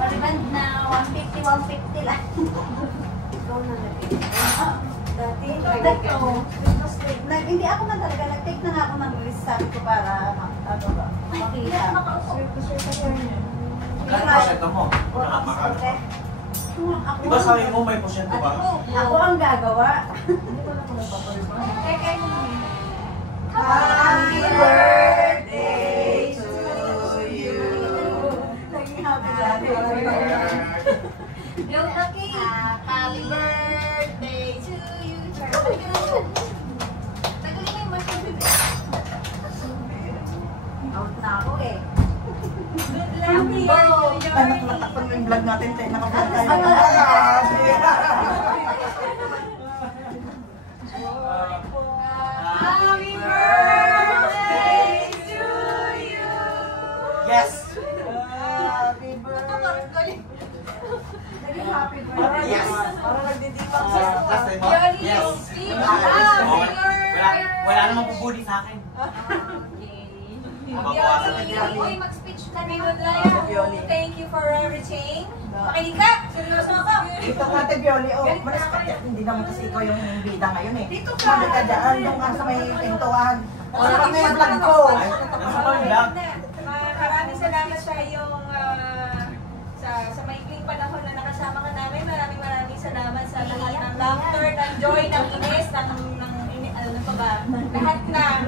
Pariband na 150 lang. Ikaw na nag-take. Dati, hindi ako na talaga. Nag-take na nga ako ng risk. Sabi ko para makita. Kaya porsyento mo? Diba sabi mo may porsyento ba? Ako ang gagawa. Happy birthday to you. Naging happy birthday. Yung cake. Happy birthday to you. Tagalin mo yung mushroom bibig. Out na ako eh. Happy birthday. Anak, natakpan mo yung vlog natin. Nakablog tayo. Happy birthday to you. Yes! Happy birthday. Naging happy birthday. Yes! Parang nagdidibang Last time mo? Yes! Wala namang bubuli sa akin. Mabawasan na dyan. Uy, mag-speech ka na. Thank you for everything. Makinig ka! Seryoso ako! Dito ka, Ate Bioli. Oh, malas ka. Hindi naman kasi ikaw yung bida ngayon eh. Dito ka. Mali ka dyan. Doon ka sa may pintuan. Wala kami yung vlog ko. Nasa ko yung vlog. Maraming salamat sa iyong sa maikling panahon na nakasama ka namin. Maraming salamat sa lahat ng laughter, ng joy, ng inis, ano pa ba? Lahat na.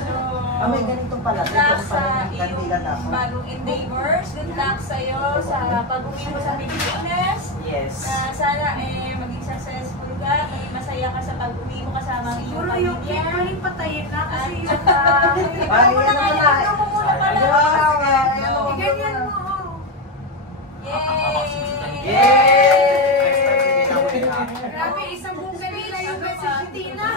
So, May ganitong pala. good luck Dito sa pala yung iyong tapos. bagong endeavors. Good luck sa'yo sa pag-uwi mo sa Pilipinas. Yes. Sana maging successful ka, maging masaya ka sa pag-uwi mo kasama ang iyong pamilya. Yung cake pa rin patayin na kasi yung Ay, yan naman na. ganyan mo. Yay! Yay! Grabe, isang buong kanila yung message ni Tina.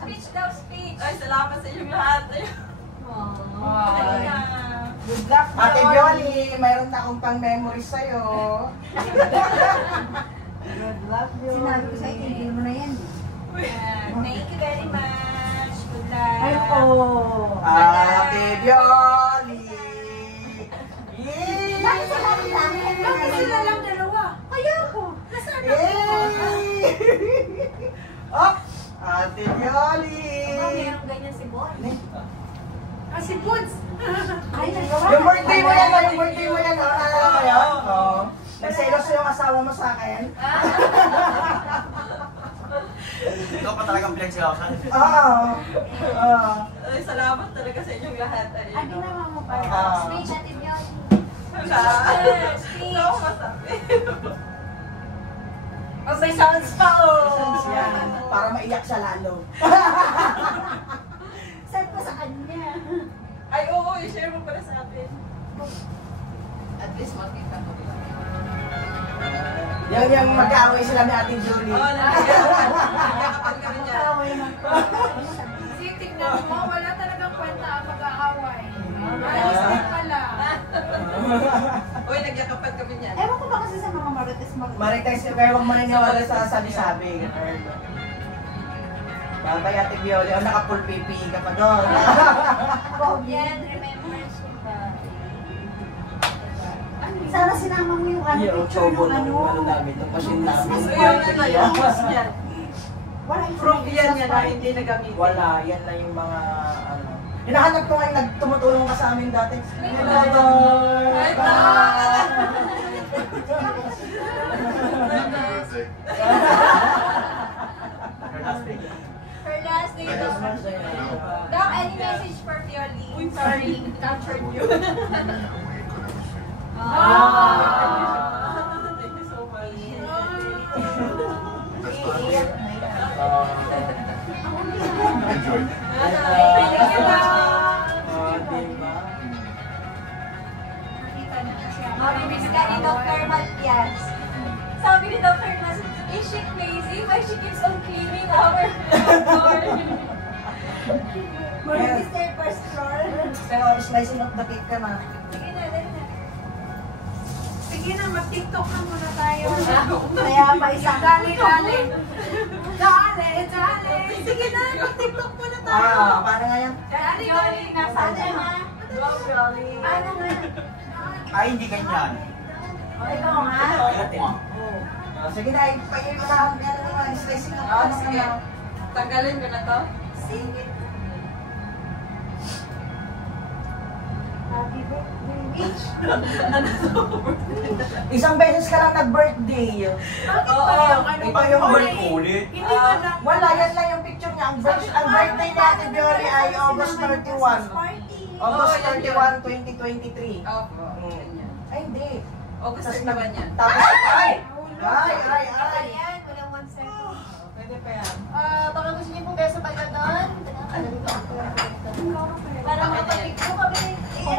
Speech daw, speech. Ay, salamat sa inyong lahat. Good luck, Ate Bioli. Mayroon na akong pang-memories sa'yo. Good luck, Bioli. Sinabi ko sa'yo, tigil mo na yan. Thank you very much. Good luck. Ay, oh. Ate Bioli. Yay! Bakit sinabi namin? Bakit sila lang dalawa? Kaya ako. Nasaan ako? Yay! Oh, Ate Bioli. Mayroong ganyan si Boy. Si Puds. Ay, Yung birthday mo yan, yung birthday mo yan. Naalala mo yan? Oo. Nagselos yung asawa mo sa akin. Ikaw pa talagang pinagsilakan. Oo. Oo. Ay, salamat talaga sa inyong lahat. Ay, ginawa mo pa. Speech, Ate Bioli. Speech. No, masabi. Oh, may sounds pa, Sounds yan. Para maiyak siya lalo. Send ko sa kanya. Ay, oo, i-share mo pala sa atin. At least makita ko. Yan yung mag-aaway sila ni Ate Julie. Oo, nagkakapan kami niya. Kasi tignan mo, wala talagang kwenta ang mag-aaway. Ayos din pala. Uy, nagyakapan kami niya. Ewan ko ba kasi sa mga marites Marites, kaya huwag maniniwala sa sabi-sabi. Babay Ate Bioli, o naka-full PPE ka pa doon. Yan, remembers ko ba? Sana sinama mo yung ano, picture ng ano. namin, yung machine namin. Ayun na yung post niya. Wala Proof yan niya na hindi nagamitin. Wala, yan na yung mga ano. Hinahanap ko ngayon, tumutulong ka sa amin dati. Her last day daw. Doc, any message for Pioli? Sorry, captured you. Thank you so much. Enjoy. Thank you, Doc. Mamimiss ka ni Dr. Matias. Sabi ni Dr. Mas, is she crazy? Why she keeps on cleaning our floor? Mr. First Floor. Pero slicing of the cake ka na. Sige na, dali na. Sige na, mag-tiktok na muna tayo. Kaya pa isang Dali. Sige na, mag-tiktok muna tayo. paano nga yan? Dali. Nasaan na? Ano nga? Ay, hindi ganyan. Ikaw nga. Sige na, ipailahan ka na naman. Stressing ako. Ano Sige. naman? Tanggalin ko na to. Sige. Happy birthday, Mitch. Isang beses ka lang nag-birthday. Iba yung ulit. Hindi ba lang? Wala, yan lang yung picture niya. Ang birthday ni Ate Bioli ay August 31. August 31, 2023. Opo. Ay, hindi. August Tapos 31 yan. Tapos, ay! Ayan, walang 1 second. Pwede pa yan. Baka gusto niyo po kayo sa baga doon? Para mapapicture kami. Lagyan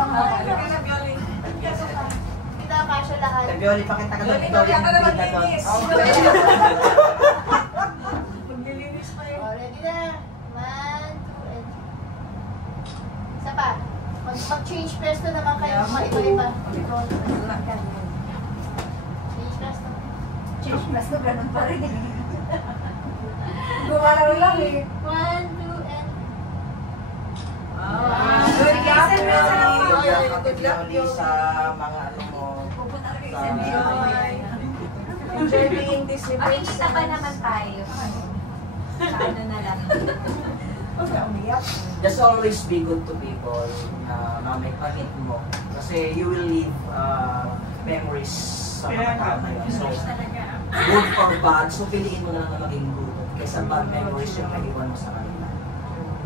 na Bioli. Kita kasya lahat. Ate Bioli, pakita ka doon. Bioli, Ikaw yung kaya ka naman bida doon. linis. Maglilinis pa yun. Ready na. 1, 2, and... Isa pa. Mag-change pwesto naman kayo. Iba-iba. Change pwesto. Change pwesto, ganun pa rin. Gumalaw lang eh. 1, 2, and... Good luck, Good luck. Ate Bioli sa mga ano mo. Pupunta ka kayo Sa- sa Joy. Enjoy being Disney Makikita pa naman tayo. Ano na lang. Huwag na umiyak. Just always be good to people na may pangit mo. Kasi you will leave memories sa mga tao na yun. So, good or bad, so piliin mo na lang na maging good. Kaysa bad memories yung naiwan mo sa kanila.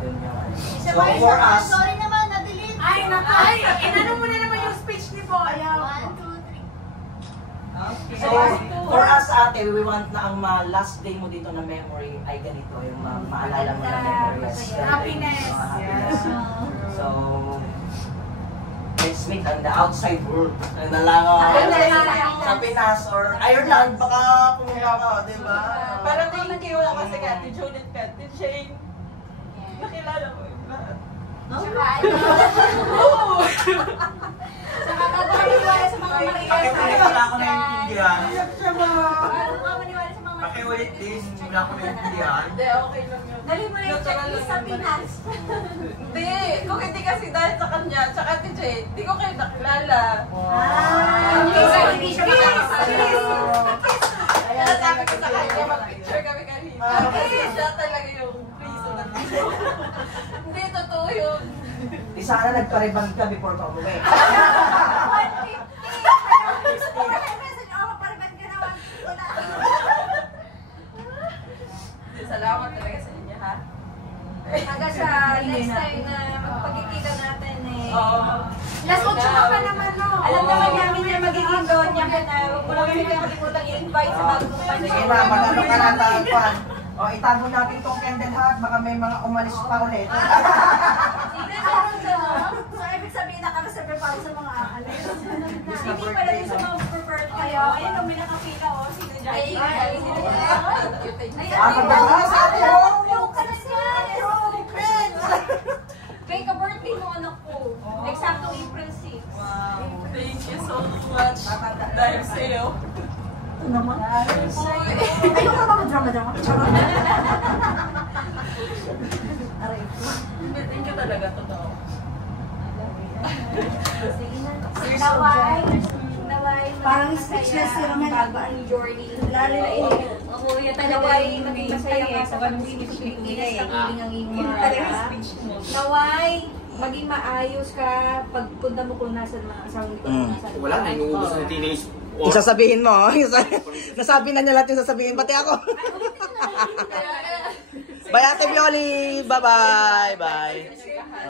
Yun yung Isa So, pa, isa for pa. us, Sorry naman, na-delete. Ay, nakay. Inano mo na naman yung speech ni Boy. 1, 2, 3. so, for us ate, we want na ang last day mo dito na memory ay ganito. Yung maalala mo na memories. Happiness. Happiness. So, let's meet on the outside world. Ano na lang sa Pinas or Ireland, baka pumunta ka, di ba? Parang thank you kasi ka Ate Judith, Ate Shane. Nakilala mo yung lahat. Saka kakapaniwala sa mga maliit. Pakiulit, wala ako naiintindihan. Kakapaniwala sa mga maliit. Pakiulit din, wala ako naiintindihan. Hindi, okay lang yun. Dali mo na yung checklist sa Pinas. Hindi, kung hindi kasi dahil sa kanya, tsaka Ate Jane, hindi ko kayo nakilala. Hindi siya makakasali. Kaya sabi ko sa kanya, mag-picture kami kanina. Kasi siya talaga yung reason na hindi, totoo yun. Di sana nagpa-reband ka before ka umuwi. 150. Salamat talaga sa inyo, ha? Hanggang sa next time na magpagkikita natin eh. Oo. Last 8 ka pa naman, no? Alam naman namin na magiging doon niya ka na. Huwag mo lang kami kalimutan i-invite sa bagong Sige pansin. na, mag-ano ka na tapan. O, itago natin tong candle hat, baka may mga umalis pa ulit. So, ibig sabihin nakareserve para sa mga aalis. Hindi pala din sa mga preferred kayo. Ayun, may nakapila o. Sino dyan? Ay, Magdala sa atin. Kay ka-birthday mo anak ko. Eksakto April 6. Thank you so much. Dahil sa'yo. Ayaw ka ba mag-drama-drama? Thank you talaga, totoo. Sige na. Naway. Parang speechless ka naman bago ang journey. Lalo na ini. Ako yung naway maging masaya ka sa pag-speech. Nakakiling ang iyong mga naway, maging maayos ka pagpunta mo kung nasa mga asawang ko. Wala na, inuubos na teenage. Isasabihin mo, nasabi na niya lahat yung sasabihin, pati ako. Bye Ate Bioli, bye-bye. Bye.